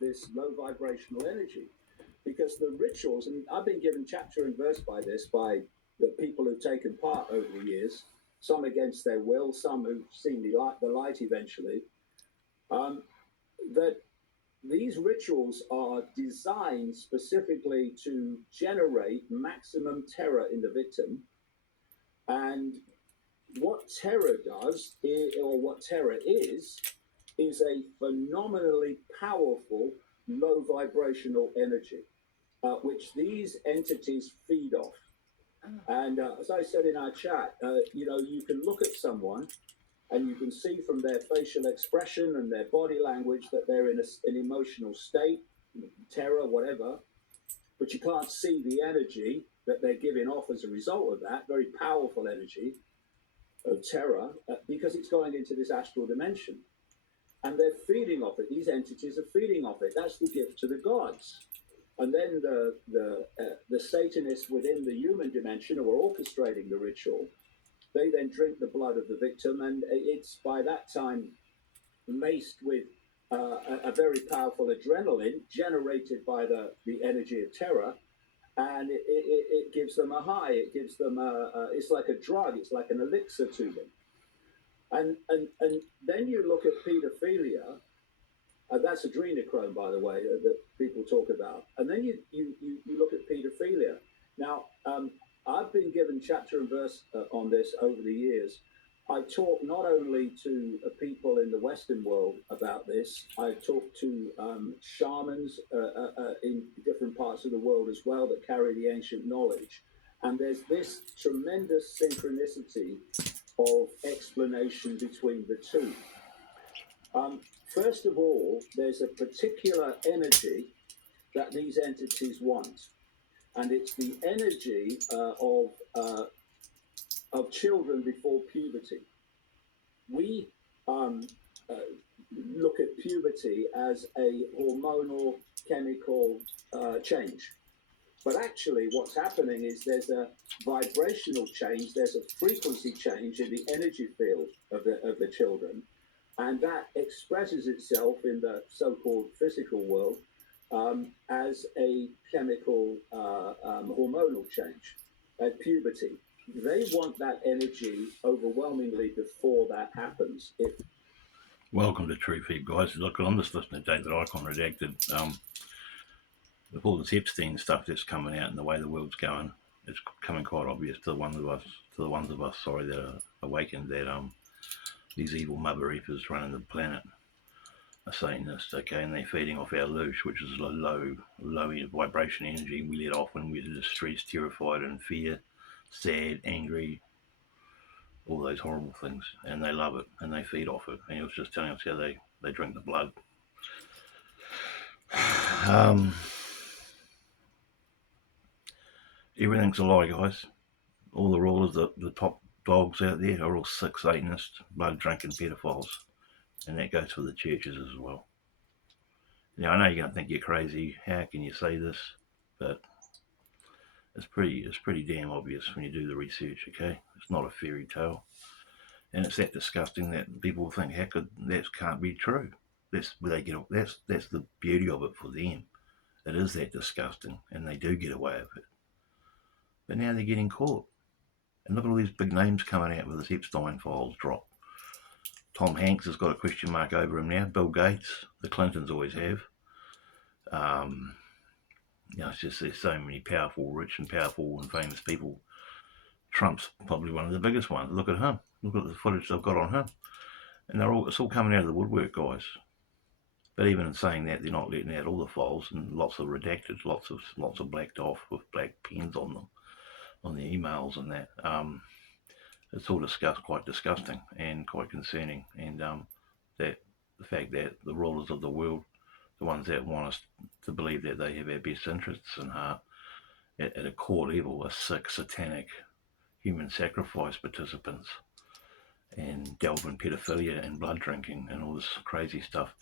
this low vibrational energy, because the rituals, and I've been given chapter and verse by this by the people who've taken part over the years, some against their will, some who've seen the light eventually, that these rituals are designed specifically to generate maximum terror in the victim. And what terror does, or what terror is a phenomenally powerful low vibrational energy, which these entities feed off. And as I said in our chat, you can look at someone and you can see from their facial expression and their body language that they're in an emotional state, terror, whatever, but you can't see the energy that they're giving off as a result of that very powerful energy of terror, because it's going into this astral dimension. And they're feeding off it. These entities are feeding off it. That's the gift to the gods. And then the Satanists within the human dimension who are orchestrating the ritual, they then drink the blood of the victim, and it's by that time laced with a very powerful adrenaline generated by the energy of terror, and it gives them a high. It gives them it's like a drug. It's like an elixir to them. And then you look at pedophilia. That's adrenochrome, by the way, that people talk about. And then you look at pedophilia. Now, I've been given chapter and verse on this over the years. I talk not only to people in the Western world about this, I talk to shamans in different parts of the world as well that carry the ancient knowledge. And there's this tremendous synchronicity of explanation between the two. First of all, there's a particular energy that these entities want, and it's the energy of children before puberty. We look at puberty as a hormonal chemical change. But actually what's happening is there's a vibrational change, there's a frequency change in the energy field of the children. And that expresses itself in the so-called physical world as a chemical hormonal change at puberty. They want that energy overwhelmingly before that happens. Welcome to True Feed, guys. Look, I'm just listening to David Icon Redacted. With all this Epstein stuff that's coming out and the way the world's going, it's coming quite obvious to the ones of us that are awakened that these evil mother reapers running the planet are Satanists, okay, and they're feeding off our Loosh, which is a low vibration energy we let off when we're distressed, terrified, and fear, sad, angry, all those horrible things, and they love it and they feed off it. And he was just telling us how they drink the blood. Everything's a lie, guys. All the rulers, the top dogs out there are all sick Satanists, blood-drinking pedophiles, and that goes for the churches as well. Now, I know you're going to think you're crazy. How can you say this? But it's pretty damn obvious when you do the research, okay? It's not a fairy tale. And it's that disgusting that people think, that can't be true. That's where they get. That's the beauty of it for them. It is that disgusting, and they do get away with it. But now they're getting caught. And look at all these big names coming out with this Epstein files drop. Tom Hanks has got a question mark over him now. Bill Gates, the Clintons always have. It's just there's so many rich and powerful and famous people. Trump's probably one of the biggest ones. Look at him. Look at the footage they've got on him. And it's all coming out of the woodwork, guys. But even in saying that, they're not letting out all the files, and lots of redacted, lots of blacked off with black pens on them, on the emails and that. It's all quite disgusting and quite concerning. And that the fact that the rulers of the world, the ones that want us to believe that they have our best interests in heart, at a core level, are sick, satanic, human sacrifice participants, and delve in pedophilia and blood drinking and all this crazy stuff,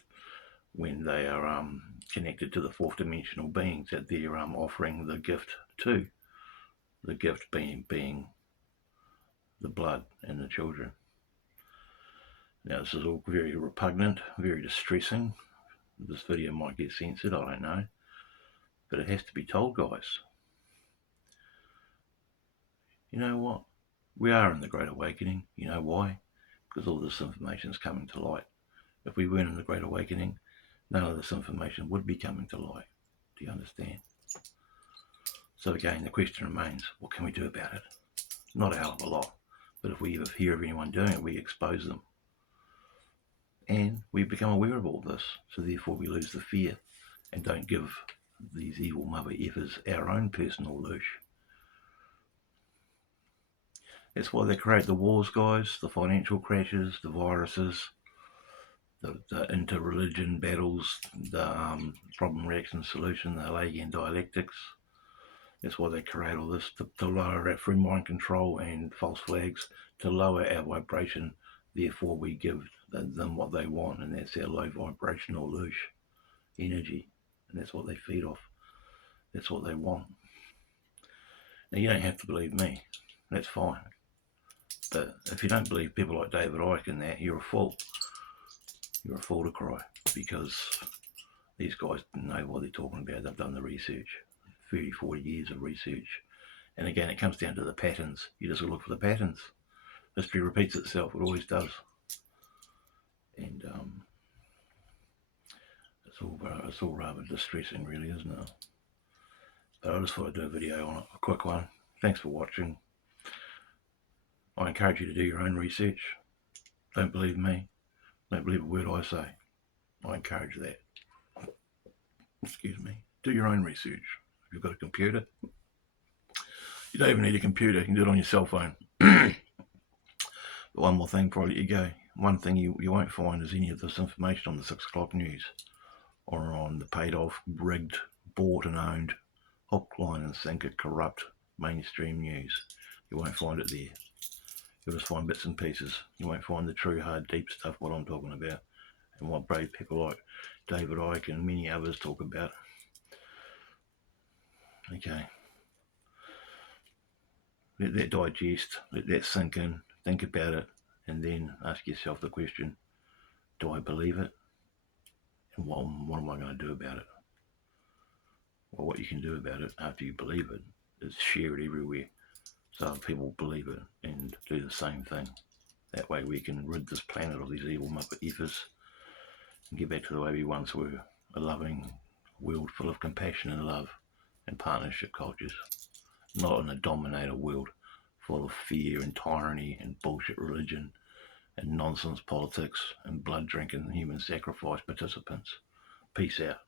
when they are connected to the fourth dimensional beings that they're offering the gift to. The gift being the blood and the children. Now, this is all very repugnant, very distressing, This video might get censored, I don't know. But it has to be told, guys. You know what? We are in the Great Awakening. You know why? Because all this information is coming to light. If we weren't in the Great Awakening, none of this information would be coming to light. Do you understand? So again, the question remains, what can we do about it? Not a hell of a lot. But if we ever hear of anyone doing it, we expose them. And we become aware of all this. So therefore we lose the fear and don't give these evil mother effers our own personal loosh. That's why they create the wars, guys, the financial crashes, the viruses, the inter-religion battles, the problem, reaction, solution, the Hegelian dialectics. That's why they create all this, to lower our free mind control and false flags, to lower our vibration. Therefore, we give them what they want, and that's our low vibrational loosh energy, and that's what they feed off. That's what they want. Now, you don't have to believe me. That's fine. But if you don't believe people like David Icke and that, you're a fool. You're a fool to cry, because these guys know what they're talking about. They've done the research, 30, 40 years of research. And again, it comes down to the patterns. You just look for the patterns. History repeats itself. It always does. And it's all rather distressing, really, isn't it? But I just thought I'd do a video on it, a quick one. Thanks for watching. I encourage you to do your own research. Don't believe me. Don't believe a word I say. I encourage that. Excuse me. Do your own research. If you've got a computer, you don't even need a computer. You can do it on your cell phone. But one more thing before I let you go. One thing you won't find is any of this information on the 6 o'clock news or on the paid off, rigged, bought and owned, hook, line and sinker, corrupt mainstream news. You won't find it there. You'll just find bits and pieces. You won't find the true, hard, deep stuff, what I'm talking about, and what brave people like David Icke and many others talk about. Okay. Let that digest, let that sink in, think about it, and then ask yourself the question, do I believe it? And what am I going to do about it? Well, what you can do about it after you believe it is share it everywhere so people believe it and do the same thing. That way we can rid this planet of these evil muppet effers and get back to the way we once were, a loving world full of compassion and love and partnership cultures, not in a dominator world full of fear and tyranny and bullshit religion and nonsense politics and blood drinking human sacrifice participants. Peace out.